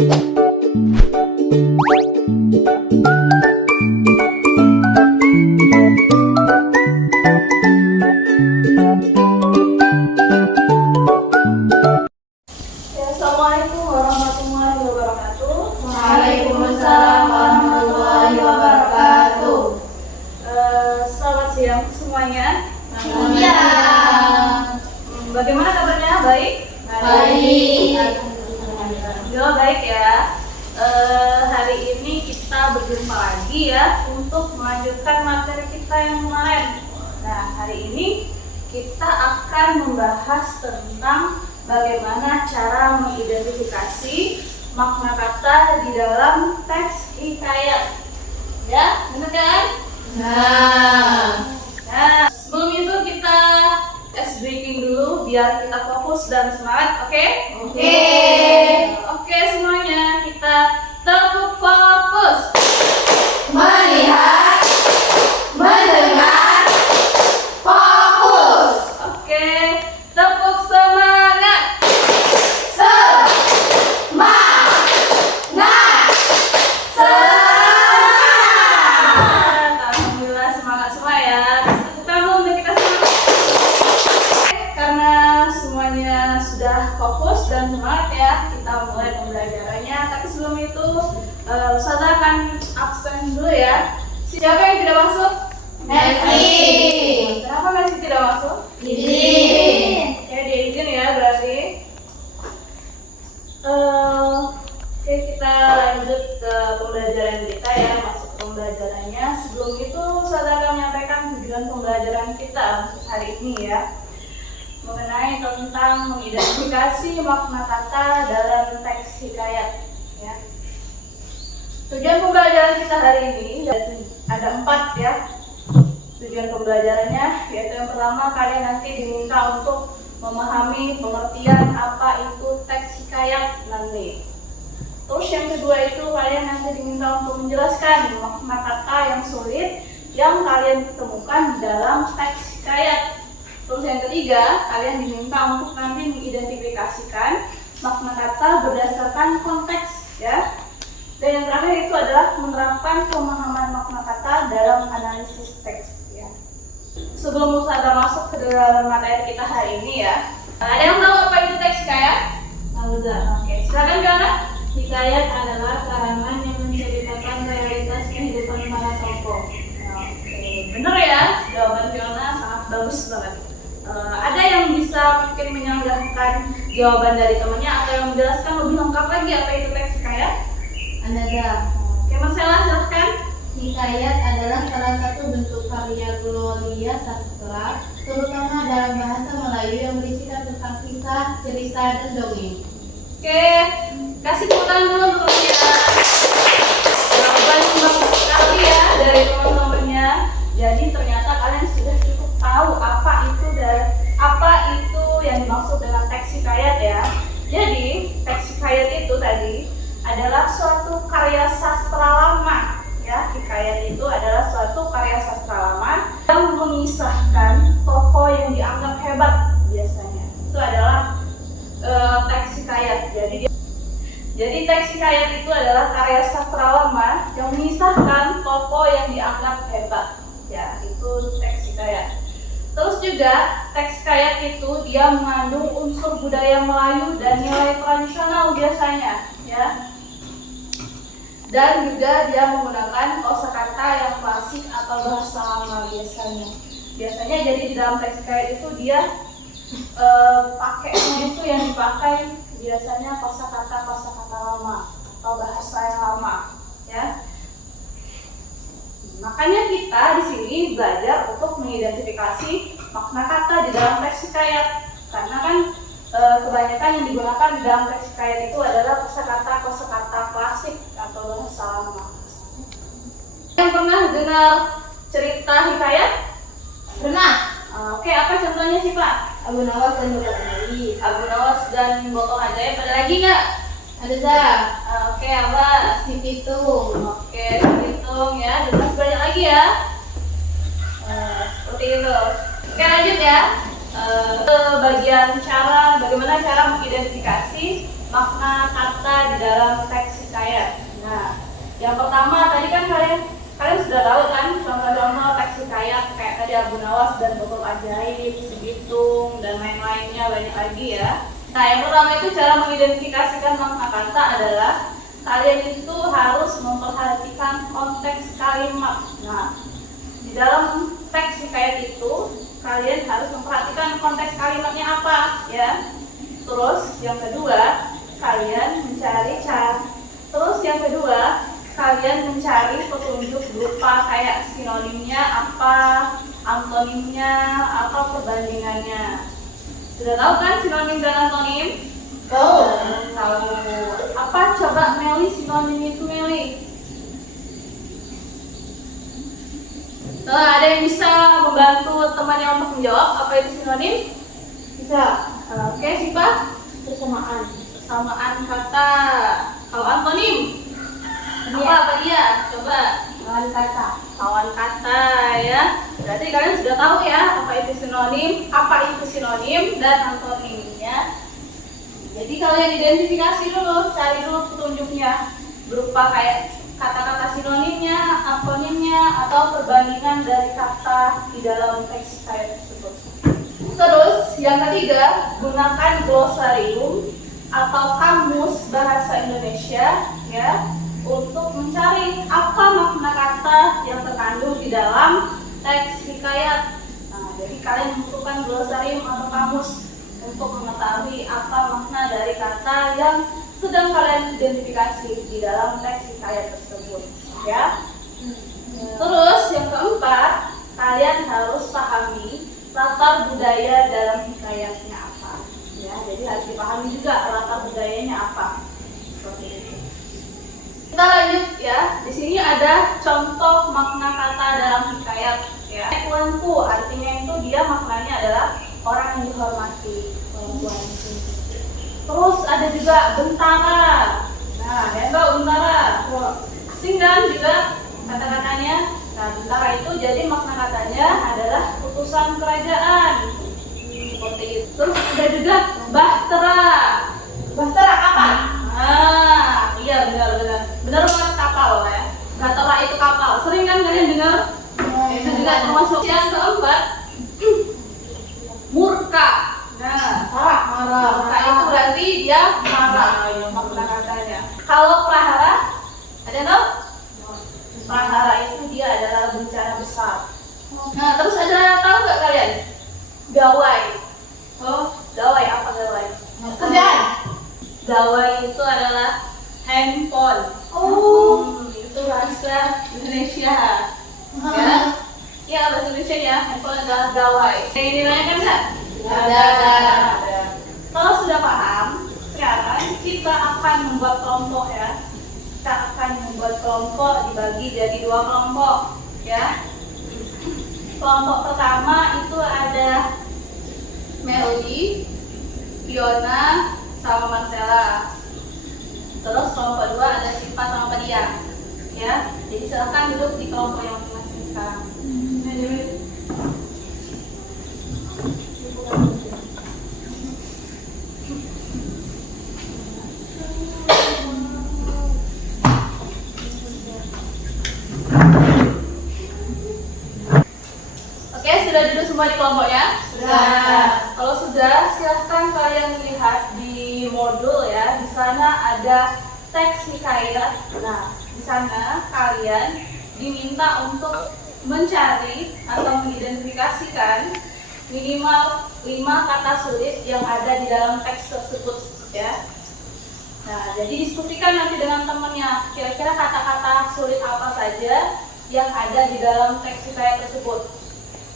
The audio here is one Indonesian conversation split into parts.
Assalamualaikum warahmatullahi wabarakatuh. Waalaikumsalam warahmatullahi wabarakatuh. Selamat siang semuanya. Siang. Bagaimana kabarnya? Baik? Baik. Alhamdulillah baik ya. Hari ini kita berjumpa lagi ya untuk melanjutkan materi kita yang kemarin. Nah, hari ini kita akan membahas tentang bagaimana cara mengidentifikasi makna kata di dalam teks hikayat. Ya, benar kan? Nah, sebelum itu kita ice breaking dulu biar kita fokus dan semangat, oke? Oke semuanya, kita tepuk fokus. Melihat, mendengar, fokus. Oke, tepuk semangat. Alhamdulillah semangat semua ya. Tepuk tangan untuk kita semua. Karena semuanya sudah fokus dan semangat ya, kita mulai pembelajarannya. Tapi sebelum itu, Ustazah akan absen dulu ya. Siapa yang tidak masuk? Messi. Kenapa Messi tidak masuk? Izin. Oke, dia izin ya berarti. Oke, kita lanjut ke pembelajaran kita ya, masuk ke pembelajarannya. Sebelum itu, saya akan menyampaikan tujuan pembelajaran kita untuk hari ini ya, mengenai tentang mengidentifikasi makna kata dalam teks hikayat. Ya. Tujuan pembelajaran kita hari ini ada 4 ya. Tujuan pembelajarannya yaitu yang pertama, kalian nanti diminta untuk memahami pengertian apa itu teks hikayat nanti. Terus yang kedua itu kalian nanti diminta untuk menjelaskan makna kata yang sulit yang kalian temukan di dalam teks hikayat. Terus yang ketiga, kalian diminta untuk nanti mengidentifikasikan makna kata berdasarkan konteks ya. Dan yang terakhir itu adalah menerapkan pemahaman makna kata dalam analisis teks ya. Sebelum kita masuk ke dalam materi kita hari ini ya, ada yang tahu apa itu teks hikayat? Tahu nggak? Oke, silakan Fiona. Hikayat adalah karangan yang menceritakan realitas kehidupan para tokoh. Oke, bener ya, jawaban Fiona sangat bagus banget. Ada yang bisa mungkin menyanggahkan jawaban dari temannya atau yang menjelaskan lebih lengkap lagi apa itu teks hikayat? Ada. Oke, Marcella silahkan. Hikayat adalah salah satu bentuk karya Gloria sastra, terutama dalam bahasa Melayu yang berisikan tentang kisah, cerita, dan dongeng. Oke, kasih tepuk tangan dulu untuk temannya. Jawaban bagus sekali ya dari teman-temannya. Jadi ternyata kalian sudah cukup tahu apa itu yang dimaksud dengan teks hikayat ya. Jadi teks hikayat itu tadi adalah suatu karya sastra lama ya. Hikayat itu adalah suatu karya sastra lama yang mengisahkan tokoh yang dianggap hebat biasanya. Itu adalah teks hikayat. Jadi teks hikayat itu adalah karya sastra lama yang mengisahkan tokoh yang dianggap hebat ya. Itu teks hikayat. Terus juga teks hikayat itu dia mengandung unsur budaya Melayu dan nilai tradisional biasanya ya. Dan juga dia menggunakan kosakata yang klasik atau bahasa lama biasanya. Biasanya jadi di dalam teks hikayat itu dia pakainya itu yang dipakai biasanya kosakata lama atau bahasa yang lama ya. Makanya kita di sini belajar untuk mengidentifikasi makna kata di dalam teks hikayat. Karena kan kebanyakan yang digunakan di dalam teks hikayat itu adalah kosakata klasik atau bahasa lama. Yang pernah dengar cerita hikayat? Pernah? Oke, apa contohnya sih Pak? Abu Nawas dan Botol Ajaib. Abu Nawas dan Botol Ajaib. Ada lagi nggak? Ada Zah. Oke, apa? Si Pitung. Oke, hitung ya. Jelas banyak lagi ya. Seperti itu. Oke, lanjut ya. Ke bagian bagaimana cara mengidentifikasi makna kata di dalam teks hikayat. Nah, yang pertama tadi kan kalian sudah tahu kan contoh-contoh teks hikayat kayak tadi Abu Nawas dan Botol Ajaib, Si Bitung, dan lain-lainnya banyak lagi ya. Nah, yang pertama itu cara mengidentifikasikan makna kata adalah kalian itu harus memperhatikan konteks kalimat. Nah, di dalam teks hikayat itu kalian harus memperhatikan konteks kalimatnya apa ya. Terus yang kedua kalian mencari petunjuk berupa kayak sinonimnya apa, antonimnya apa, perbandingannya. Sudah tahu kan sinonim dan antonim? Tahu. Apa coba Meli sinonim itu Meli? Ada yang bisa membantu temannya untuk menjawab apa itu sinonim? Bisa. Oke, Sipa? Persamaan kata. Kalau antonim? Apa dia? Coba. Kawan kata ya. Berarti kalian sudah tahu ya apa itu sinonim dan antonimnya. Jadi kalian identifikasi dulu, cari dulu petunjuknya berupa kayak kata-kata sinonimnya, antonimnya, atau perbandingan dari kata di dalam teks hikayat tersebut. Terus yang ketiga, gunakan glosarium atau kamus bahasa Indonesia ya untuk mencari apa makna kata yang terkandung di dalam teks hikayat. Nah, jadi kalian membutuhkan glosarium atau kamus untuk mengetahui apa makna dari kata yang sedang kalian identifikasi di dalam teks hikayat tersebut ya. Terus yang keempat, kalian harus pahami latar budaya dalam hikayatnya apa ya. Jadi harus dipahami juga latar budayanya apa. Seperti itu. Kita lanjut ya. Di sini ada contoh makna kata dalam hikayat ya. Tuanku artinya itu dia maknanya adalah orang yang dihormati. Terus ada juga bentara. Nah, yang tahu bentara? Asing kan juga kata-katanya. Nah, bentara itu jadi makna katanya adalah utusan kerajaan. Seperti itu. Terus ada juga bahtera. Bahtera kapal. Iya benar banget kapal ya. Bahtera itu kapal. Sering kan kalian dengar? Itu juga termasuk yang keempat. Murka. Nah, murka itu berarti dia marah makna katanya. Kalau prahara, ada tahu? Prahara itu dia adalah bencana besar. Nah, terus ada tahu nggak kalian? Gawai. Gawai apa gawai? Kerjaan. Gawai itu adalah handphone. Itu bahasa Indonesia. Ya. Ya, bahasa Indonesia ya. Handphone adalah gawai. Yang nilainya kan enggak? Ada. Kalau sudah paham, sekarang kita akan membuat kelompok ya. Kita akan membuat kelompok dibagi jadi 2 kelompok ya. Kelompok pertama itu ada Melody, Fiona, sama Marcella. Terus kelompok 2 ada Sipa sama Padia ya. Jadi silakan duduk di kelompok yang masing-masing sekarang. Oke, sudah duduk semua di kelompok ya? Sudah. Kalau sudah, silahkan kalian lihat di modul ya. Di sana ada teks hikayat. Nah, di sana kalian diminta untuk mencari atau mengidentifikasikan minimal 5 kata sulit yang ada di dalam teks tersebut ya. Nah, jadi diskusikan nanti dengan temannya, kira-kira kata-kata sulit apa saja yang ada di dalam teks hikayat tersebut.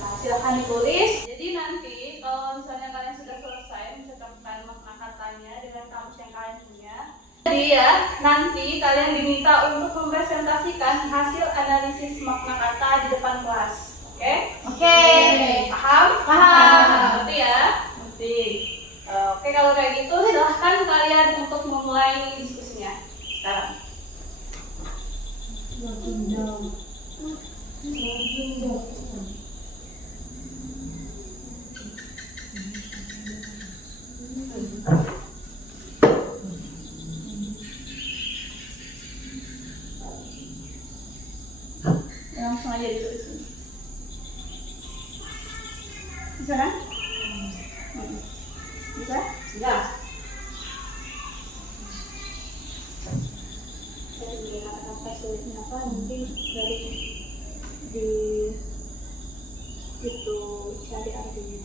Nah, silahkan ditulis. Jadi nanti kalau misalnya kalian sudah selesai mencocokkan makna katanya dengan kamus yang kalian punya, jadi ya nanti kalian diminta untuk mempresentasikan hasil analisis makna kata di depan kelas. Oke? Paham? Ngerti ya? Ngerti. Oke, kalau kayak gitu silahkan kalian untuk memulai diskusinya sekarang. aja ditulis. Bisa kan? Bisa? Enggak. Dari kata-kata sulitnya apa mungkin dari di itu cari artinya.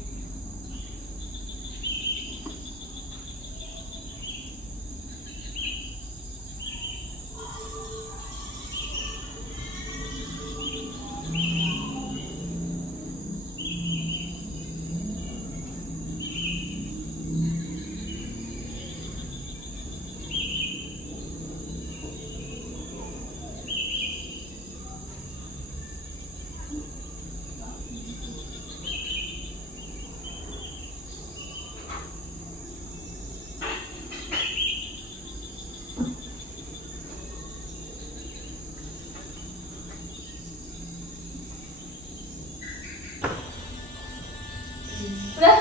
Sudah?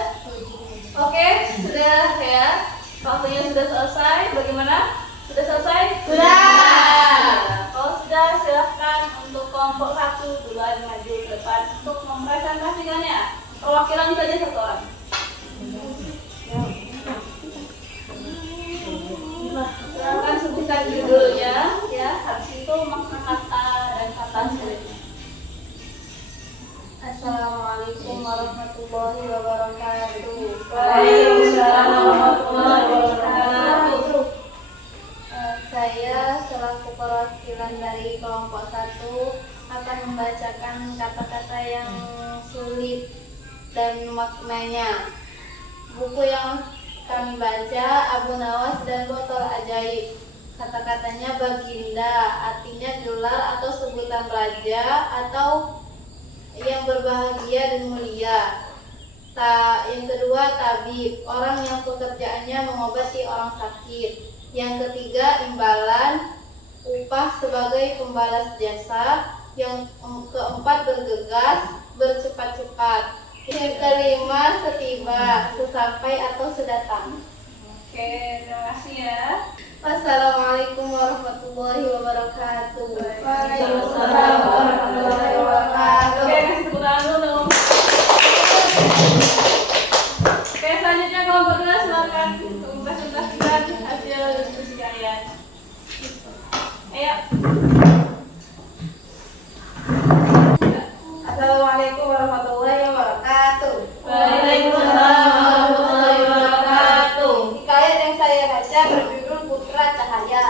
Oke, sudah ya. Waktunya sudah selesai. Bagaimana? Sudah selesai? Sudah. Kalau sudah, silahkan untuk kelompok 1 duluan maju ke depan untuk mempresentasikannya. Perwakilan saja 1 orang. Nah, silahkan sebutkan judulnya ya. Habis itu makna kata dan kata selanjutnya. Assalamualaikum warahmatullahi wabarakatuh. Waalaikumsalam warahmatullahi wabarakatuh. Saya selaku perwakilan dari kelompok 1 akan membacakan kata-kata yang sulit dan maknanya. Buku yang kami baca Abu Nawas dan Botol Ajaib. Kata-katanya baginda, artinya gelar atau sebutan raja atau yang berbahagia dan mulia. Yang kedua tabib, orang yang pekerjaannya mengobati orang sakit. Yang ketiga imbalan, upah sebagai pembalas jasa. Yang keempat bergegas, bercepat-cepat. Yang kelima setiba, sesampai atau sedatang. Oke, terima kasih ya. Wassalamualaikum warahmatullahi wabarakatuh. Waalaikumsalam warahmatullahi wabarakatuh. Oke, kasih tepuk tangan dulu dong. Oke, selanjutnya kelompok 2 silakan untuk mempresentasikan hasil diskusi kalian. Ayo. Assalamualaikum warahmatullahi wabarakatuh. Waalaikumsalam warahmatullahi wabarakatuh. Hikayat yang saya baca berjudul Putra Cahaya.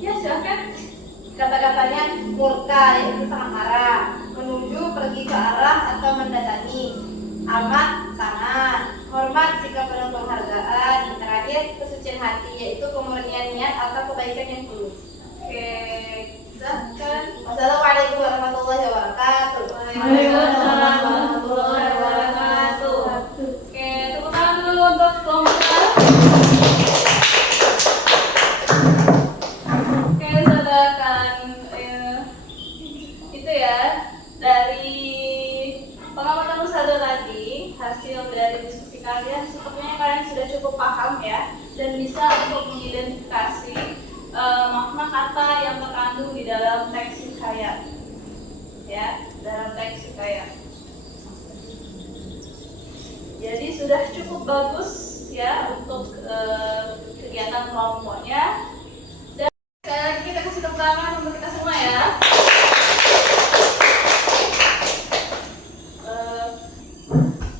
Ya, silakan. Kata-katanya murka, yaitu sangat marah. Menuju, pergi ke arah atau mendatangi. Amat, sangat. Hormat, sikap penuh penghargaan. Yang terakhir, kesucian hati, yaitu kemurnian niat atau kebaikan yang tulus. Oke, silakan. Wassalamualaikum warahmatullahi wabarakatuh. Waalaikumsalam warahmatullahi wabarakatuh. Oke, tepuk tangan dulu untuk kelompok 2. Oke, saudarakan itu ya dari pengamatan Ustazah tadi, hasil dari diskusi kalian sepertinya kalian sudah cukup paham ya dan bisa untuk mengidentifikasi makna kata yang terkandung di dalam teks hikayat ya, dalam teks hikayat. Jadi sudah cukup bagus ya untuk kegiatan kelompoknya. Dan sekali lagi kita kasih tepuk tangan untuk kita semua ya.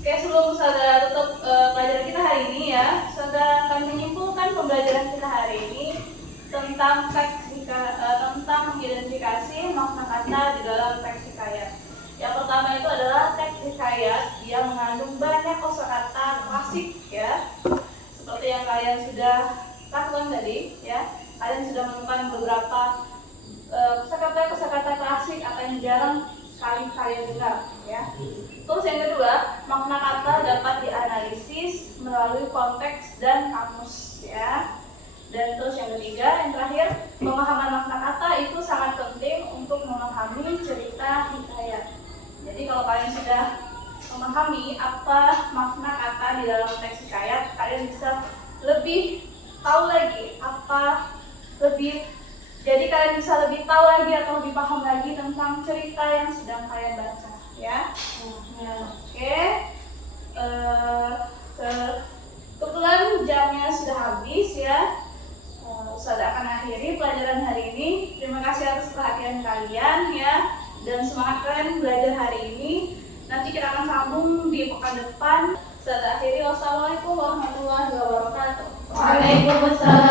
Oke, sebelum saudara tutup pelajaran kita hari ini ya, saudara akan menyimpulkan pembelajaran kita hari ini tentang tentang mengidentifikasi makna kata di dalam teks hikayat. Yang pertama itu adalah teks hikayat yang mengandung banyak kosakata klasik ya, seperti yang kalian sudah lakukan tadi ya. Kalian sudah menemukan beberapa kosakata klasik atau yang jarang sekali kalian dengar ya. Terus yang kedua, makna kata dapat dianalisis melalui konteks dan kamus ya. Dan terus yang ketiga, yang terakhir, pemahaman makna kata itu sangat penting untuk memahami cerita hikayat. Jadi kalau kalian sudah memahami apa makna kata di dalam teks hikayat, kalian bisa lebih tahu lagi lebih Jadi kalian bisa lebih tahu lagi atau lebih paham lagi tentang cerita yang sedang kalian baca, ya. Oke. Kebetulan jamnya sudah habis ya. Saya akan akhiri pelajaran hari ini. Terima kasih atas perhatian kalian ya, dan semangat kalian belajar hari ini. Nanti kita akan sambung di pekan depan. Saya akhiri. Wassalamualaikum warahmatullahi wabarakatuh. Waalaikumsalam.